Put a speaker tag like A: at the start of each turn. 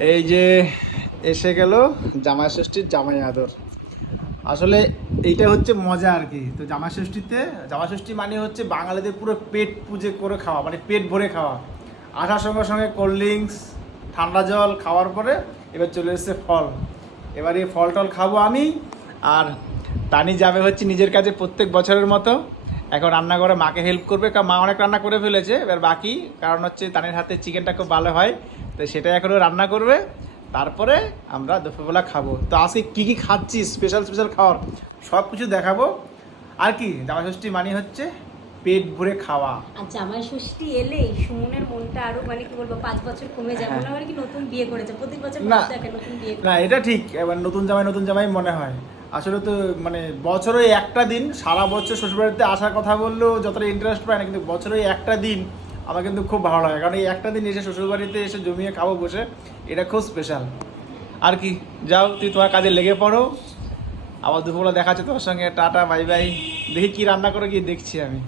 A: এই যে এসে গেল জামাই ষষ্ঠীর জামাই আদর। আসলে এইটা হচ্ছে মজা আর কি। তো জামাই ষষ্ঠীতে, জামাই ষষ্ঠী মানে হচ্ছে বাঙালিদের পুরো পেট পুজো করে খাওয়া মানে পেট ভরে খাওয়া। আসার সঙ্গে সঙ্গে কোল্ড ড্রিঙ্কস ঠান্ডা জল খাওয়ার পরে এবার চলে এসেছে ফল। এবার এই ফল টল খাব আমি, আর তানি যাবে হচ্ছে নিজের কাছে প্রত্যেক বছরের মতো। এখন রান্না করে মাকে হেল্প করবে কারণ মা অনেক রান্না করে ফেলেছে। এবার বাকি কারণ হচ্ছে তানের হাতে চিকেনটা খুব ভালো হয় তো সেটা এখনও রান্না করবে। তারপরে আমরা দুপুরবেলা খাব। তো আজকে কী কী খাচ্ছি স্পেশাল স্পেশাল খাওয়ার? সব কিছু দেখাবো। আর কি? জামা ষষ্ঠী মানে হচ্ছে পেট ভরে খাওয়া।
B: আর জামাই ষষ্ঠী এলেই সুমনের মনটা আরও মানে কি বলব পাঁচ বছর কমে মনে হয়। কি নতুন বিয়ে করেছে? প্রতি বছর
A: না।
B: নতুন বিয়ে
A: না এটা ঠিক। এবার নতুন জামাই নতুন জামাই মনে হয়। আসলে তো মানে বছরে একটা দিন, সারা বছর শ্বশুরবাড়িতে আসার কথা বললেও যতটা ইন্টারেস্ট পায় না, কিন্তু বছরে একটা দিন আমার কিন্তু খুব ভালো লাগে। কারণ এই একটা দিন এসে শ্বশুরবাড়িতে এসে জমিয়ে খাব বসে, এটা খুব স্পেশাল আর কি, যাও, তুই তোমার কাজে লেগে পড়ো। আবার দুপুরবেলা দেখাচ্ছে তোমার সঙ্গে। টাটা বাই বাই দেখি কি রান্না করে গিয়ে দেখছি আমি।